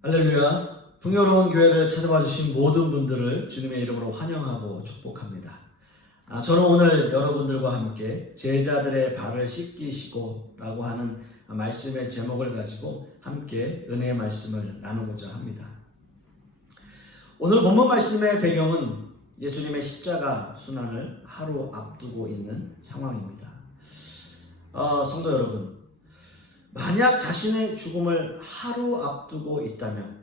할렐루야. 풍요로운 교회를 찾아와 주신 모든 분들을 주님의 이름으로 환영하고 축복합니다. 저는 오늘 여러분들과 함께 제자들의 발을 씻기시고 라고 하는 말씀의 제목을 가지고 함께 은혜의 말씀을 나누고자 합니다. 오늘 본문 말씀의 배경은 예수님의 십자가 순환을 하루 앞두고 있는 상황입니다. 성도 여러분, 만약 자신의 죽음을 하루 앞두고 있다면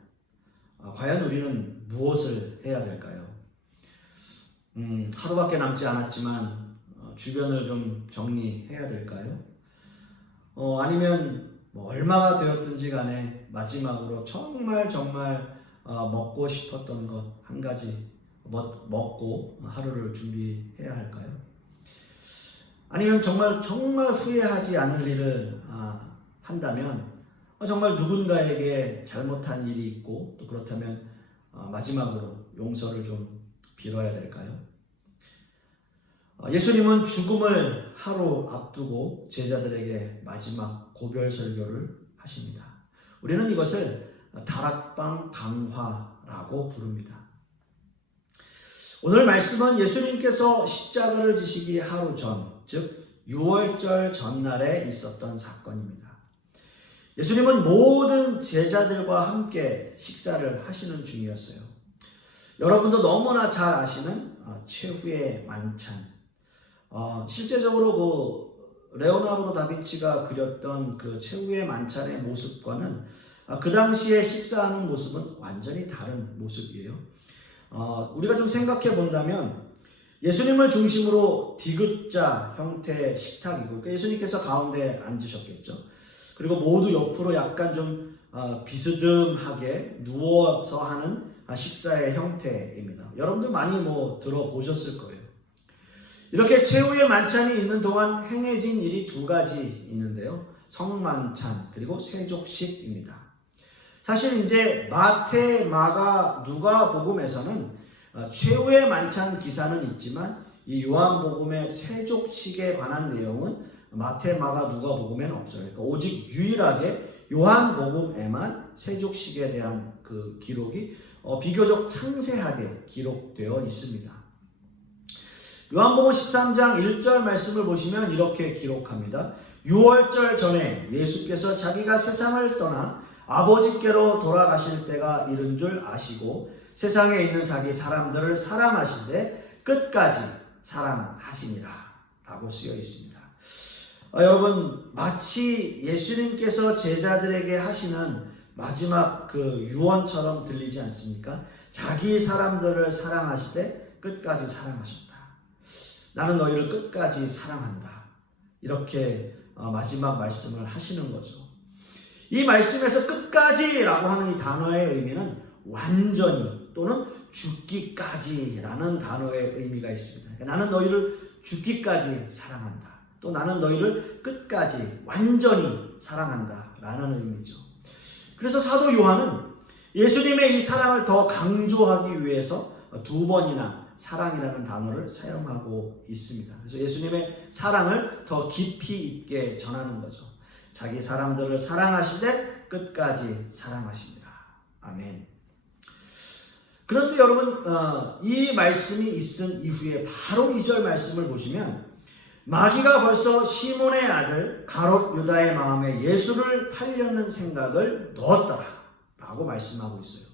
과연 우리는 무엇을 해야 될까요? 하루밖에 남지 않았지만 주변을 좀 정리해야 될까요? 아니면 얼마가 되었든지 간에 마지막으로 정말 먹고 싶었던 것 한 가지 먹고 하루를 준비해야 할까요? 아니면 정말 후회하지 않을 일을 한다면 정말 누군가에게 잘못한 일이 있고 또 그렇다면 마지막으로 용서를 좀 빌어야 될까요? 예수님은 죽음을 하루 앞두고 제자들에게 마지막 고별 설교를 하십니다. 우리는 이것을 다락방 강화라고 부릅니다. 오늘 말씀은 예수님께서 십자가를 지시기 하루 전, 즉 6월절 전날에 있었던 사건입니다. 예수님은 모든 제자들과 함께 식사를 하시는 중이었어요. 여러분도 너무나 잘 아시는 최후의 만찬. 실제적으로 레오나르도 다빈치가 그렸던 그 최후의 만찬의 모습과는 그 당시에 식사하는 모습은 완전히 다른 모습이에요. 우리가 좀 생각해 본다면 예수님을 중심으로 디귿자 형태의 식탁이고, 그러니까 예수님께서 가운데 앉으셨겠죠. 그리고 모두 옆으로 약간 좀 비스듬하게 누워서 하는 식사의 형태입니다. 여러분들 많이 들어보셨을 거예요. 이렇게 최후의 만찬이 있는 동안 행해진 일이 두 가지 있는데요. 성만찬 그리고 세족식입니다. 사실 이제 마태, 마가, 누가복음에서는 최후의 만찬 기사는 있지만 이 요한복음의 세족식에 관한 내용은 마태, 마가, 누가복음에는 없어요. 그러니까 오직 유일하게 요한복음에만 세족식에 대한 그 기록이 비교적 상세하게 기록되어 있습니다. 요한복음 13장 1절 말씀을 보시면 이렇게 기록합니다. 6월절 전에 예수께서 자기가 세상을 떠나 아버지께로 돌아가실 때가 이른 줄 아시고 세상에 있는 자기 사람들을 사랑하시되 끝까지 사랑하시니라 라고 쓰여 있습니다. 여러분, 마치 예수님께서 제자들에게 하시는 마지막 그 유언처럼 들리지 않습니까? 자기 사람들을 사랑하시되 끝까지 사랑하셨다. 나는 너희를 끝까지 사랑한다. 이렇게 마지막 말씀을 하시는 거죠. 이 말씀에서 끝까지라고 하는 이 단어의 의미는 완전히 또는 죽기까지라는 단어의 의미가 있습니다. 그러니까 나는 너희를 죽기까지 사랑한다. 또 나는 너희를 끝까지 완전히 사랑한다 라는 의미죠. 그래서 사도 요한은 예수님의 이 사랑을 더 강조하기 위해서 두 번이나 사랑이라는 단어를 사용하고 있습니다. 그래서 예수님의 사랑을 더 깊이 있게 전하는 거죠. 자기 사람들을 사랑하시되 끝까지 사랑하십니다. 아멘. 그런데 여러분, 이 말씀이 있은 이후에 바로 2절 말씀을 보시면 마귀가 벌써 시몬의 아들 가롯 유다의 마음에 예수를 팔려는 생각을 넣었더라 라고 말씀하고 있어요.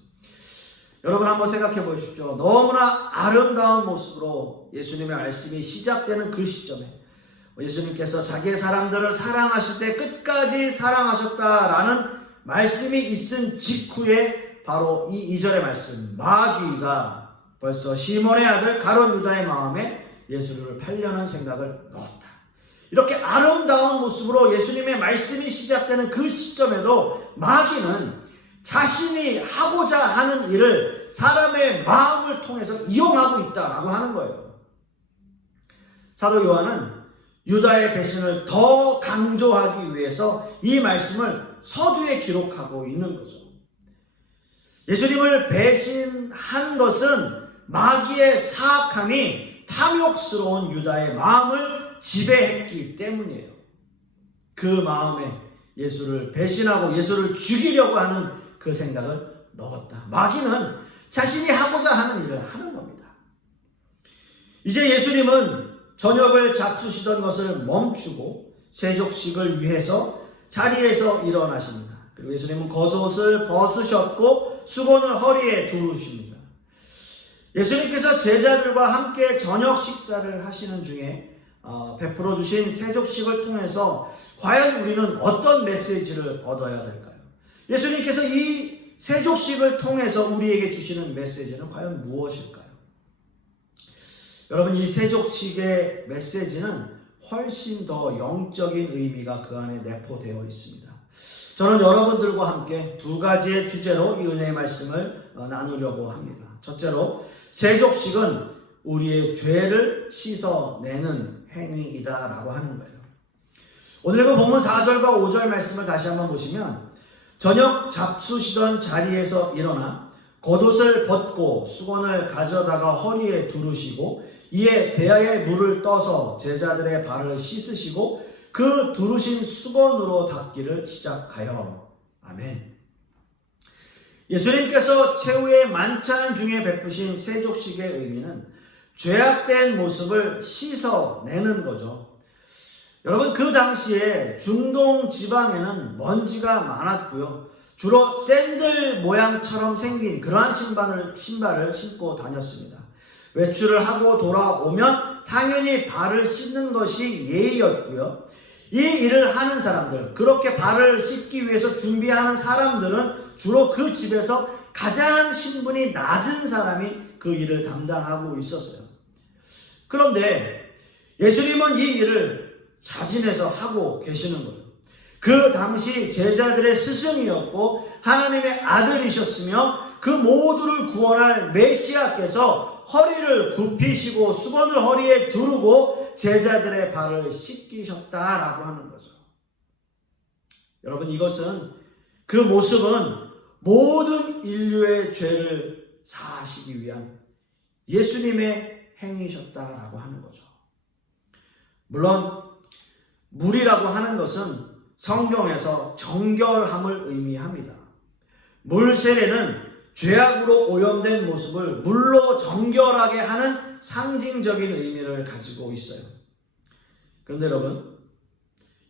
여러분 한번 생각해 보십시오. 너무나 아름다운 모습으로 예수님의 말씀이 시작되는 그 시점에 예수님께서 자기의 사람들을 사랑하실 때 끝까지 사랑하셨다라는 말씀이 있은 직후에 바로 이 2절의 말씀, 마귀가 벌써 시몬의 아들 가롯 유다의 마음에 예수를 팔려는 생각을 넣었다. 이렇게 아름다운 모습으로 예수님의 말씀이 시작되는 그 시점에도 마귀는 자신이 하고자 하는 일을 사람의 마음을 통해서 이용하고 있다라고 하는 거예요. 사도 요한은 유다의 배신을 더 강조하기 위해서 이 말씀을 서두에 기록하고 있는 거죠. 예수님을 배신한 것은 마귀의 사악함이 탐욕스러운 유다의 마음을 지배했기 때문이에요. 그 마음에 예수를 배신하고 예수를 죽이려고 하는 그 생각을 넣었다. 마귀는 자신이 하고자 하는 일을 하는 겁니다. 이제 예수님은 저녁을 잡수시던 것을 멈추고 세족식을 위해서 자리에서 일어나십니다. 그리고 예수님은 겉옷을 벗으셨고 수건을 허리에 두르십니다. 예수님께서 제자들과 함께 저녁 식사를 하시는 중에 베풀어 주신 세족식을 통해서 과연 우리는 어떤 메시지를 얻어야 될까요? 예수님께서 이 세족식을 통해서 우리에게 주시는 메시지는 과연 무엇일까요? 여러분, 이 세족식의 메시지는 훨씬 더 영적인 의미가 그 안에 내포되어 있습니다. 저는 여러분들과 함께 두 가지의 주제로 이 은혜의 말씀을 나누려고 합니다. 첫째로, 세족식은 우리의 죄를 씻어내는 행위이다라고 하는 거예요. 오늘 그 본문 4절과 5절 말씀을 다시 한번 보시면, 저녁 잡수시던 자리에서 일어나 겉옷을 벗고 수건을 가져다가 허리에 두르시고 이에 대야에 물을 떠서 제자들의 발을 씻으시고 그 두르신 수건으로 닦기를 시작하여. 아멘. 예수님께서 최후의 만찬 중에 베푸신 세족식의 의미는 죄악된 모습을 씻어내는 거죠. 여러분, 그 당시에 중동 지방에는 먼지가 많았고요. 주로 샌들 모양처럼 생긴 그러한 신발을 신고 다녔습니다. 외출을 하고 돌아오면 당연히 발을 씻는 것이 예의였고요. 이 일을 하는 사람들, 그렇게 발을 씻기 위해서 준비하는 사람들은 주로 그 집에서 가장 신분이 낮은 사람이 그 일을 담당하고 있었어요. 그런데 예수님은 이 일을 자진해서 하고 계시는 거예요. 그 당시 제자들의 스승이었고 하나님의 아들이셨으며 그 모두를 구원할 메시아께서 허리를 굽히시고 수건을 허리에 두르고 제자들의 발을 씻기셨다라고 하는 거죠. 여러분, 이것은, 그 모습은 모든 인류의 죄를 사하시기 위한 예수님의 행위셨다라고 하는 거죠. 물론 물이라고 하는 것은 성경에서 정결함을 의미합니다. 물 세례는 죄악으로 오염된 모습을 물로 정결하게 하는 상징적인 의미를 가지고 있어요. 그런데 여러분,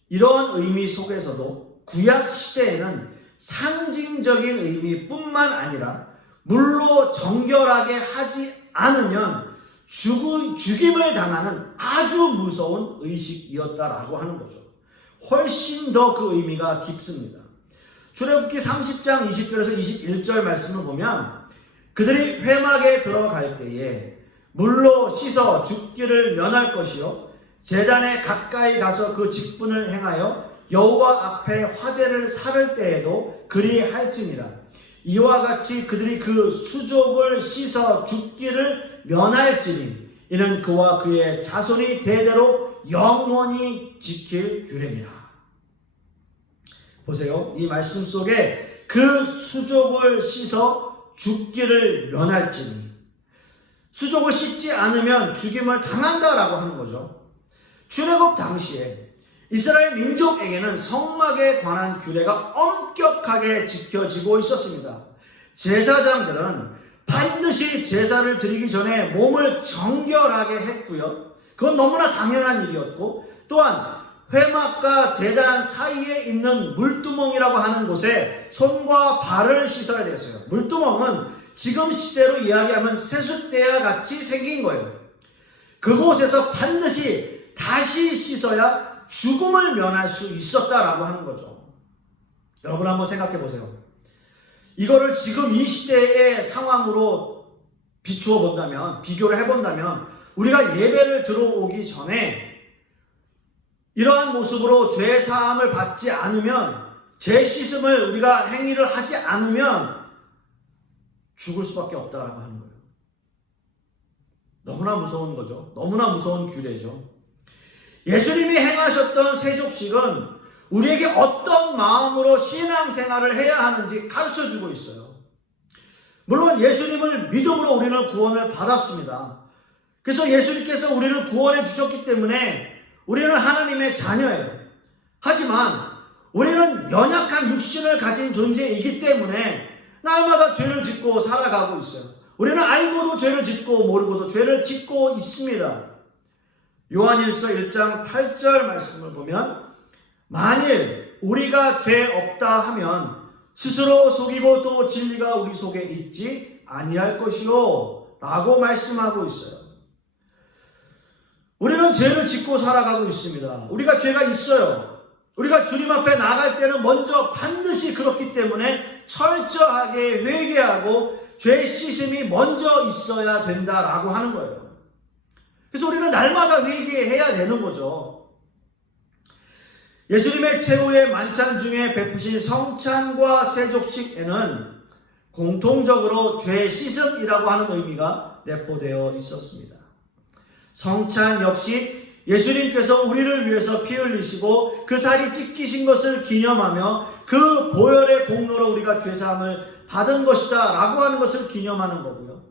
이런 의미 속에서도 구약 시대에는 상징적인 의미뿐만 아니라 물로 정결하게 하지 않으면 죽임을 당하는 아주 무서운 의식이었다라고 하는 거죠. 훨씬 더 그 의미가 깊습니다. 출애굽기 30장 20절에서 21절 말씀을 보면, 그들이 회막에 들어갈 때에 물로 씻어 죽기를 면할 것이요 제단에 가까이 가서 그 직분을 행하여 여호와 앞에 화제를 살을 때에도 그리할지니라. 이와 같이 그들이 그 수족을 씻어 죽기를 면할지니 이는 그와 그의 자손이 대대로 영원히 지킬 규례니라. 보세요. 이 말씀 속에 그 수족을 씻어 죽기를 면할지니, 수족을 씻지 않으면 죽임을 당한다라고 하는 거죠. 출애굽 당시에 이스라엘 민족에게는 성막에 관한 규례가 엄격하게 지켜지고 있었습니다. 제사장들은 반드시 제사를 드리기 전에 몸을 정결하게 했고요. 그건 너무나 당연한 일이었고, 또한 회막과 제단 사이에 있는 물두멍이라고 하는 곳에 손과 발을 씻어야 됐어요. 물두멍은 지금 시대로 이야기하면 세숫대와 같이 생긴 거예요. 그곳에서 반드시 다시 씻어야 죽음을 면할 수 있었다라고 하는 거죠. 여러분, 한번 생각해 보세요. 이거를 지금 이 시대의 상황으로 비추어 본다면, 비교를 해본다면, 우리가 예배를 들어오기 전에 이러한 모습으로 죄 사함을 받지 않으면, 죄 씻음을 우리가 행위를 하지 않으면 죽을 수밖에 없다라고 하는 거예요. 너무나 무서운 거죠. 너무나 무서운 규례죠. 예수님이 행하셨던 세족식은 우리에게 어떤 마음으로 신앙생활을 해야 하는지 가르쳐주고 있어요. 물론 예수님을 믿음으로 우리는 구원을 받았습니다. 그래서 예수님께서 우리를 구원해 주셨기 때문에 우리는 하나님의 자녀예요. 하지만 우리는 연약한 육신을 가진 존재이기 때문에 날마다 죄를 짓고 살아가고 있어요. 우리는 알고도 죄를 짓고 모르고도 죄를 짓고 있습니다. 요한일서 1장 8절 말씀을 보면 만일 우리가 죄 없다 하면 스스로 속이고 또 진리가 우리 속에 있지 아니할 것이요 라고 말씀하고 있어요. 우리는 죄를 짓고 살아가고 있습니다. 우리가 죄가 있어요. 우리가 주님 앞에 나갈 때는 먼저 반드시 그렇기 때문에 철저하게 회개하고 죄 씻음이 먼저 있어야 된다라고 하는 거예요. 그래서 우리는 날마다 회개해야 되는 거죠. 예수님의 최후의 만찬 중에 베푸신 성찬과 세족식에는 공통적으로 죄 씻음이라고 하는 의미가 내포되어 있었습니다. 성찬 역시 예수님께서 우리를 위해서 피 흘리시고 그 살이 찢기신 것을 기념하며 그 보혈의 공로로 우리가 죄사함을 받은 것이다 라고 하는 것을 기념하는 거고요.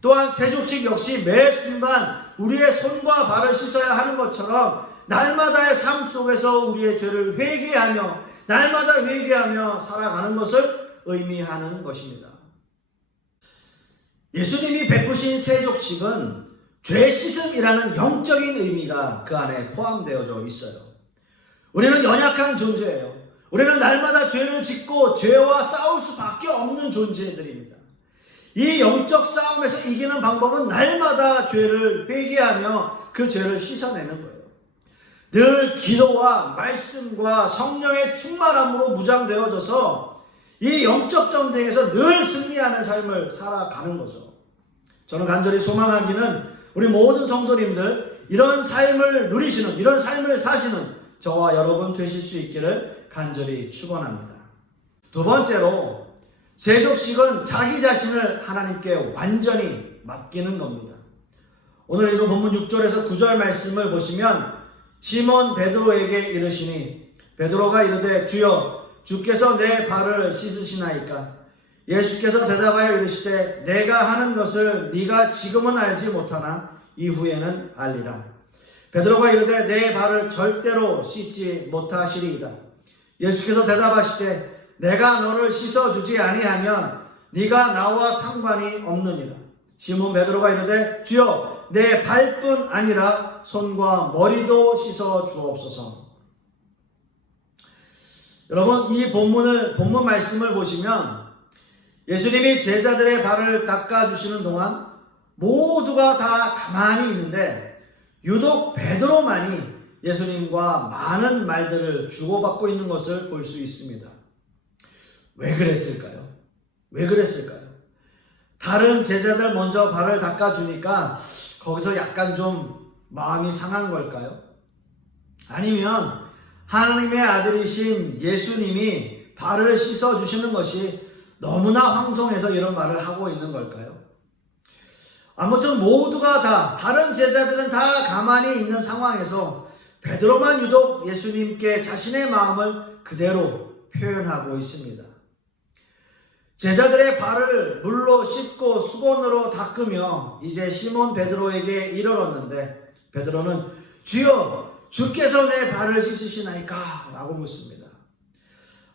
또한 세족식 역시 매 순간 우리의 손과 발을 씻어야 하는 것처럼 날마다의 삶 속에서 우리의 죄를 회개하며 날마다 회개하며 살아가는 것을 의미하는 것입니다. 예수님이 베푸신 세족식은 죄 씻음이라는 영적인 의미가 그 안에 포함되어져 있어요. 우리는 연약한 존재예요. 우리는 날마다 죄를 짓고 죄와 싸울 수밖에 없는 존재들입니다. 이 영적 싸움에서 이기는 방법은 날마다 죄를 회개하며 그 죄를 씻어내는 거예요. 늘 기도와 말씀과 성령의 충만함으로 무장되어져서 이 영적 전쟁에서 늘 승리하는 삶을 살아가는 거죠. 저는 간절히 소망하기는 우리 모든 성도님들 이런 삶을 누리시는, 이런 삶을 사시는 저와 여러분 되실 수 있기를 간절히 축원합니다. 두 번째로 세족식은 자기 자신을 하나님께 완전히 맡기는 겁니다. 오늘 읽은 본문 6절에서 9절 말씀을 보시면 시몬 베드로에게 이르시니 베드로가 이르되 주여 주께서 내 발을 씻으시나이까? 예수께서 대답하여 이르시되 내가 하는 것을 네가 지금은 알지 못하나 이후에는 알리라. 베드로가 이르되 내 발을 절대로 씻지 못하시리이다. 예수께서 대답하시되 내가 너를 씻어주지 아니하면 네가 나와 상관이 없느니라. 시몬 베드로가 이르되 주여 내 발뿐 아니라 손과 머리도 씻어 주옵소서. 여러분 이 본문 말씀을 보시면 예수님이 제자들의 발을 닦아주시는 동안 모두가 다 가만히 있는데 유독 베드로만이 예수님과 많은 말들을 주고받고 있는 것을 볼 수 있습니다. 왜 그랬을까요? 왜 그랬을까요? 다른 제자들 먼저 발을 닦아주니까 거기서 약간 좀 마음이 상한 걸까요? 아니면 하나님의 아들이신 예수님이 발을 씻어주시는 것이 너무나 황송해서 이런 말을 하고 있는 걸까요? 아무튼 모두가 다, 다른 제자들은 다 가만히 있는 상황에서 베드로만 유독 예수님께 자신의 마음을 그대로 표현하고 있습니다. 제자들의 발을 물로 씻고 수건으로 닦으며 이제 시몬 베드로에게 이르렀는데 베드로는 주여 주께서 내 발을 씻으시나이까? 라고 묻습니다.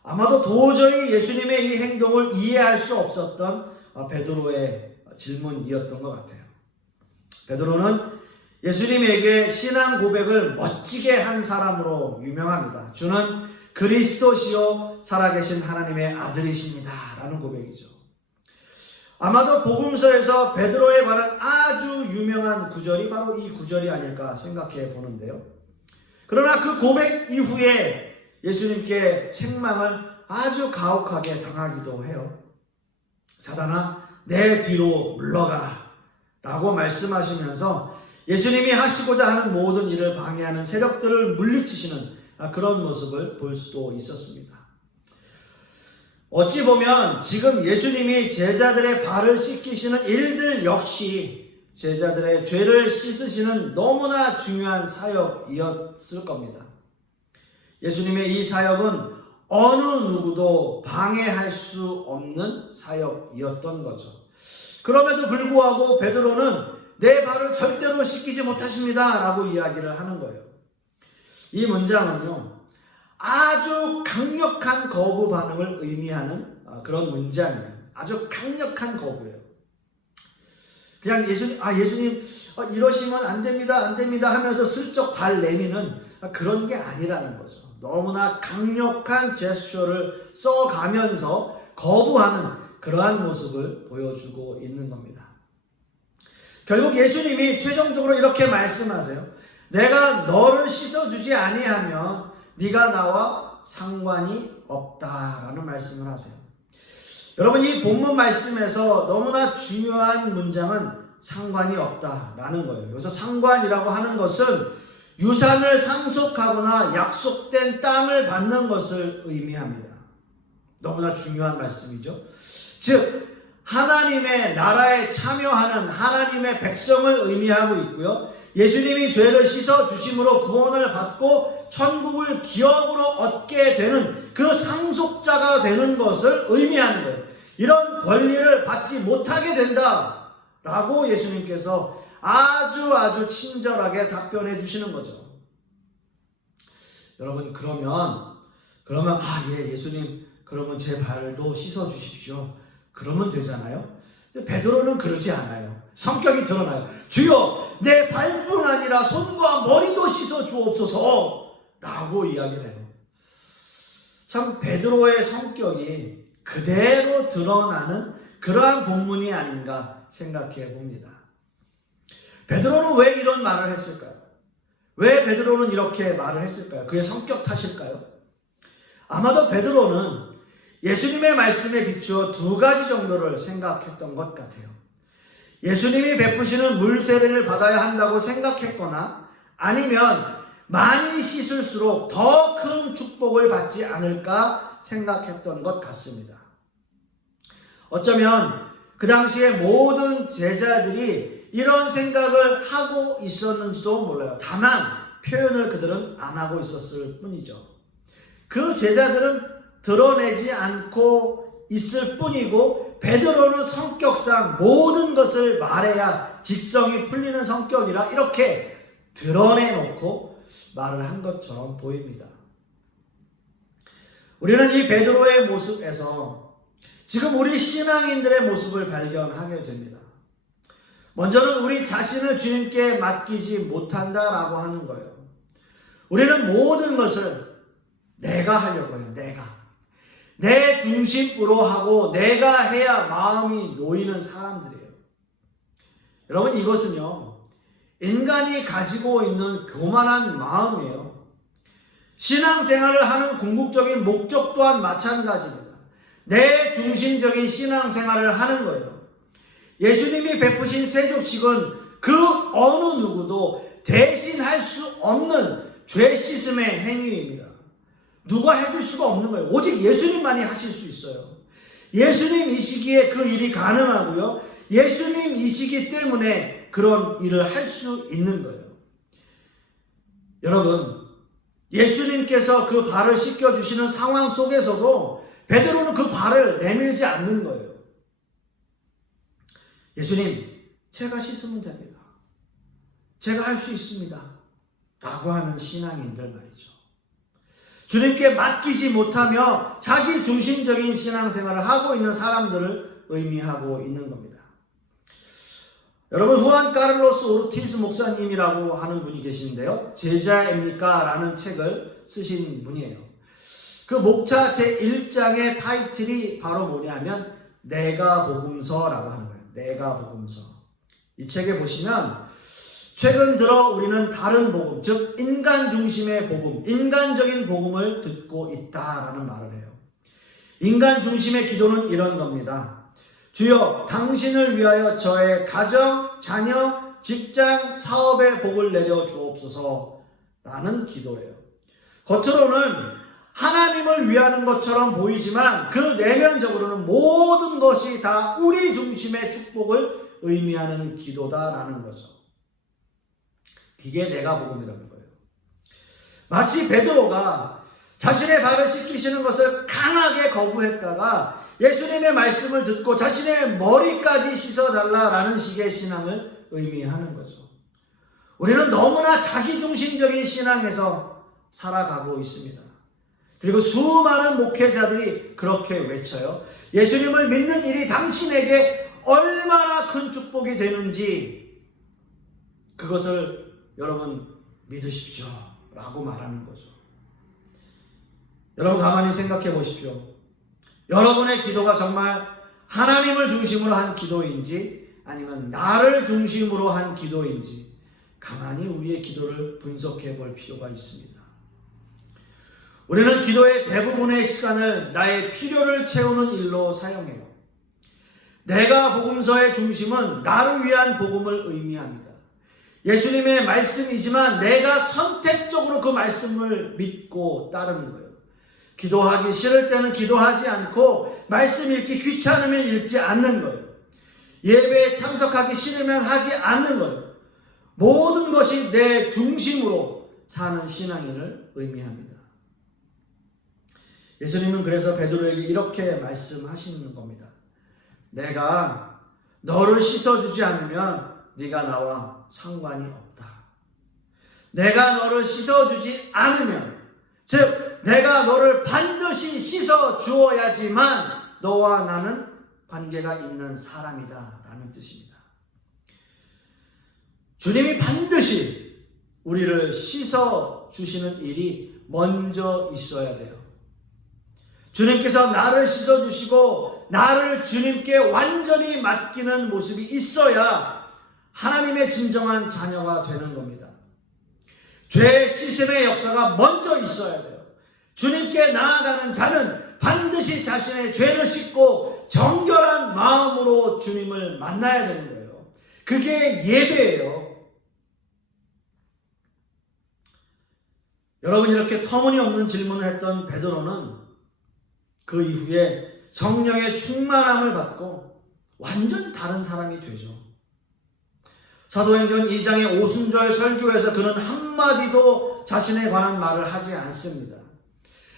아마도 도저히 예수님의 이 행동을 이해할 수 없었던 베드로의 질문이었던 것 같아요. 베드로는 예수님에게 신앙 고백을 멋지게 한 사람으로 유명합니다. 주는 그리스도시요 살아계신 하나님의 아들이십니다 라는 고백이죠. 아마도 복음서에서 베드로에 관한 아주 유명한 구절이 바로 이 구절이 아닐까 생각해 보는데요. 그러나 그 고백 이후에 예수님께 책망을 아주 가혹하게 당하기도 해요. 사단아 내 뒤로 물러가라 라고 말씀하시면서 예수님이 하시고자 하는 모든 일을 방해하는 세력들을 물리치시는 그런 모습을 볼 수도 있었습니다. 어찌 보면 지금 예수님이 제자들의 발을 씻기시는 일들 역시 제자들의 죄를 씻으시는 너무나 중요한 사역이었을 겁니다. 예수님의 이 사역은 어느 누구도 방해할 수 없는 사역이었던 거죠. 그럼에도 불구하고 베드로는 내 발을 절대로 씻기지 못하십니다 라고 이야기를 하는 거예요. 이 문장은요 아주 강력한 거부 반응을 의미하는 그런 문장이에요. 아주 강력한 거부예요. 그냥 예수님 이러시면 안 됩니다, 안 됩니다 하면서 슬쩍 발 내미는 그런 게 아니라는 거죠. 너무나 강력한 제스처를 써가면서 거부하는 그러한 모습을 보여주고 있는 겁니다. 결국 예수님이 최종적으로 이렇게 말씀하세요. 내가 너를 씻어주지 아니하면 네가 나와 상관이 없다라는 말씀을 하세요. 여러분, 이 본문 말씀에서 너무나 중요한 문장은 상관이 없다라는 거예요. 여기서 상관이라고 하는 것은 유산을 상속하거나 약속된 땅을 받는 것을 의미합니다. 너무나 중요한 말씀이죠. 즉 하나님의 나라에 참여하는 하나님의 백성을 의미하고 있고요. 예수님이 죄를 씻어주심으로 구원을 받고 천국을 기업으로 얻게 되는 그 상속자가 되는 것을 의미하는 거예요. 이런 권리를 받지 못하게 된다라고 예수님께서 아주 친절하게 답변해 주시는 거죠. 여러분, 그러면 예수님 그러면 제 발도 씻어 주십시오. 그러면 되잖아요. 베드로는 그러지 않아요. 성격이 드러나요. 주여, 내 발뿐 아니라 손과 머리도 씻어 주옵소서 라고 이야기를 해요. 참 베드로의 성격이 그대로 드러나는 그러한 본문이 아닌가 생각해 봅니다. 베드로는 왜 이런 말을 했을까요? 왜 베드로는 이렇게 말을 했을까요? 그의 성격 탓일까요? 아마도 베드로는 예수님의 말씀에 비추어 두 가지 정도를 생각했던 것 같아요. 예수님이 베푸시는 물 세례를 받아야 한다고 생각했거나 아니면 많이 씻을수록 더 큰 축복을 받지 않을까 생각했던 것 같습니다. 어쩌면 그 당시에 모든 제자들이 이런 생각을 하고 있었는지도 몰라요. 다만 표현을 그들은 안 하고 있었을 뿐이죠. 그 제자들은 드러내지 않고 있을 뿐이고 베드로는 성격상 모든 것을 말해야 직성이 풀리는 성격이라 이렇게 드러내놓고 말을 한 것처럼 보입니다. 우리는 이 베드로의 모습에서 지금 우리 신앙인들의 모습을 발견하게 됩니다. 먼저는 우리 자신을 주님께 맡기지 못한다라고 하는 거예요. 우리는 모든 것을 내가 하려고 해요. 내 중심으로 하고 내가 해야 마음이 놓이는 사람들이에요. 여러분, 이것은요 인간이 가지고 있는 교만한 마음이에요. 신앙생활을 하는 궁극적인 목적 또한 마찬가지입니다. 내 중심적인 신앙생활을 하는 거예요. 예수님이 베푸신 세족식은 그 어느 누구도 대신할 수 없는 죄 씻음의 행위입니다. 누가 해줄 수가 없는 거예요. 오직 예수님만이 하실 수 있어요. 예수님이시기에 그 일이 가능하고요. 예수님이시기 때문에 그런 일을 할 수 있는 거예요. 여러분, 예수님께서 그 발을 씻겨주시는 상황 속에서도 베드로는 그 발을 내밀지 않는 거예요. 예수님, 제가 씻으면 됩니다. 제가 할 수 있습니다. 라고 하는 신앙인들 말이죠. 주님께 맡기지 못하며 자기 중심적인 신앙생활을 하고 있는 사람들을 의미하고 있는 겁니다. 여러분, 후안 카를로스 오르티스 목사님이라고 하는 분이 계신데요. 제자입니까? 라는 책을 쓰신 분이에요. 그 목차 제1장의 타이틀이 바로 뭐냐면 내가 복음서라고 하는 거예요. 내가 복음서. 이 책에 보시면 최근 들어 우리는 다른 복음, 즉 인간 중심의 복음, 인간적인 복음을 듣고 있다라는 말을 해요. 인간 중심의 기도는 이런 겁니다. 주여, 당신을 위하여 저의 가정, 자녀, 직장, 사업에 복을 내려 주옵소서라는 기도예요. 겉으로는 하나님을 위하는 것처럼 보이지만 그 내면적으로는 모든 것이 다 우리 중심의 축복을 의미하는 기도다라는 거죠. 이게 내가 복음이라는 거예요. 마치 베드로가 자신의 발을 씻기시는 것을 강하게 거부했다가 예수님의 말씀을 듣고 자신의 머리까지 씻어달라라는 식의 신앙을 의미하는 거죠. 우리는 너무나 자기중심적인 신앙에서 살아가고 있습니다. 그리고 수많은 목회자들이 그렇게 외쳐요. 예수님을 믿는 일이 당신에게 얼마나 큰 축복이 되는지 그것을 여러분 믿으십시오 라고 말하는 거죠. 여러분 가만히 생각해 보십시오. 여러분의 기도가 정말 하나님을 중심으로 한 기도인지 아니면 나를 중심으로 한 기도인지 가만히 우리의 기도를 분석해 볼 필요가 있습니다. 우리는 기도의 대부분의 시간을 나의 필요를 채우는 일로 사용해요. 내가 복음서의 중심은 나를 위한 복음을 의미합니다. 예수님의 말씀이지만 내가 선택적으로 그 말씀을 믿고 따르는 거예요. 기도하기 싫을 때는 기도하지 않고 말씀 읽기 귀찮으면 읽지 않는 거예요. 예배에 참석하기 싫으면 하지 않는 거예요. 모든 것이 내 중심으로 사는 신앙인을 의미합니다. 예수님은 그래서 베드로에게 이렇게 말씀하시는 겁니다. 내가 너를 씻어주지 않으면 네가 나와 상관이 없다. 내가 너를 씻어주지 않으면, 즉 내가 너를 반드시 씻어 주어야지만 너와 나는 관계가 있는 사람이다 라는 뜻입니다. 주님이 반드시 우리를 씻어 주시는 일이 먼저 있어야 돼요. 주님께서 나를 씻어 주시고 나를 주님께 완전히 맡기는 모습이 있어야 하나님의 진정한 자녀가 되는 겁니다. 죄 씻음의 역사가 먼저 있어야 돼요. 주님께 나아가는 자는 반드시 자신의 죄를 씻고 정결한 마음으로 주님을 만나야 되는 거예요. 그게 예배예요. 여러분, 이렇게 터무니없는 질문을 했던 베드로는 그 이후에 성령의 충만함을 받고 완전 다른 사람이 되죠. 사도행전 2장의 오순절 설교에서 그는 한마디도 자신에 관한 말을 하지 않습니다.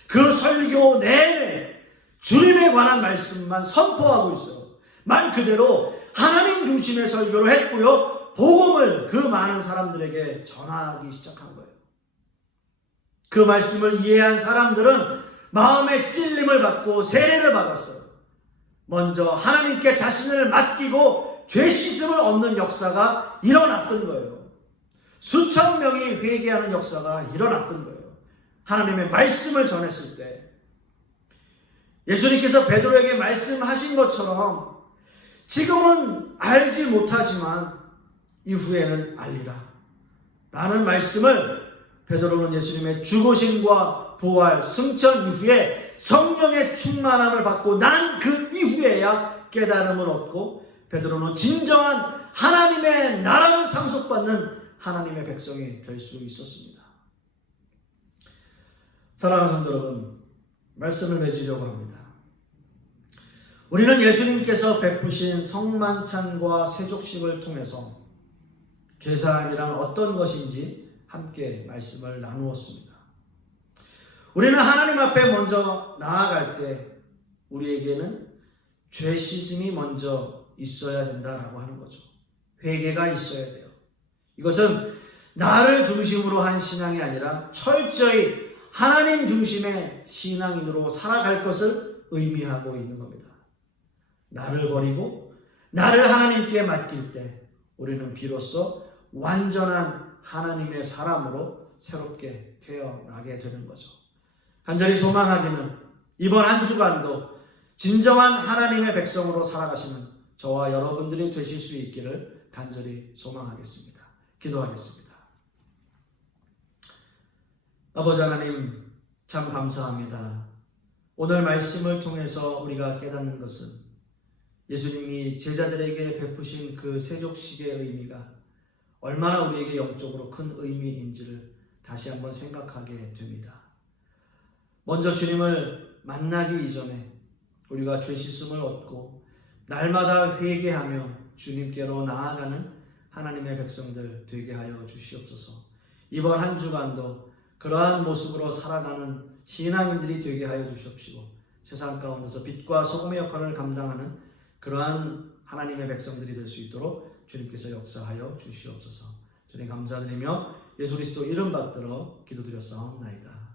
그 설교 내내 주님에 관한 말씀만 선포하고 있어요. 말 그대로 하나님 중심의 설교를 했고요. 복음을 그 많은 사람들에게 전하기 시작한 거예요. 그 말씀을 이해한 사람들은 마음의 찔림을 받고 세례를 받았어요. 먼저 하나님께 자신을 맡기고 죄 씻음을 얻는 역사가 일어났던 거예요. 수천 명이 회개하는 역사가 일어났던 거예요. 하나님의 말씀을 전했을 때 예수님께서 베드로에게 말씀하신 것처럼 지금은 알지 못하지만 이후에는 알리라 라는 말씀을 베드로는 예수님의 죽으심과 부활, 승천 이후에 성령의 충만함을 받고 난 그 이후에야 깨달음을 얻고 베드로는 진정한 하나님의 나라를 상속받는 하나님의 백성이 될 수 있었습니다. 사랑하는 성도 여러분, 말씀을 맺으려고 합니다. 우리는 예수님께서 베푸신 성만찬과 세족식을 통해서 죄사함이란 어떤 것인지 함께 말씀을 나누었습니다. 우리는 하나님 앞에 먼저 나아갈 때 우리에게는 죄 씻음이 먼저 있어야 된다라고 하는 거죠. 회개가 있어야 돼요. 이것은 나를 중심으로 한 신앙이 아니라 철저히 하나님 중심의 신앙인으로 살아갈 것을 의미하고 있는 겁니다. 나를 버리고 나를 하나님께 맡길 때 우리는 비로소 완전한 하나님의 사람으로 새롭게 태어나게 되는 거죠. 간절히 소망하기는 이번 한 주간도 진정한 하나님의 백성으로 살아가시는 저와 여러분들이 되실 수 있기를 간절히 소망하겠습니다. 기도하겠습니다. 아버지 하나님, 참 감사합니다. 오늘 말씀을 통해서 우리가 깨닫는 것은 예수님이 제자들에게 베푸신 그 세족식의 의미가 얼마나 우리에게 영적으로 큰 의미인지를 다시 한번 생각하게 됩니다. 먼저 주님을 만나기 이전에 우리가 죄 씻음을 얻고 날마다 회개하며 주님께로 나아가는 하나님의 백성들 되게 하여 주시옵소서. 이번 한 주간도 그러한 모습으로 살아가는 신앙인들이 되게 하여 주시옵시고 세상 가운데서 빛과 소금의 역할을 감당하는 그러한 하나님의 백성들이 될 수 있도록 주님께서 역사하여 주시옵소서. 주님 감사드리며 예수 그리스도 이름 받들어 기도드렸사옵나이다.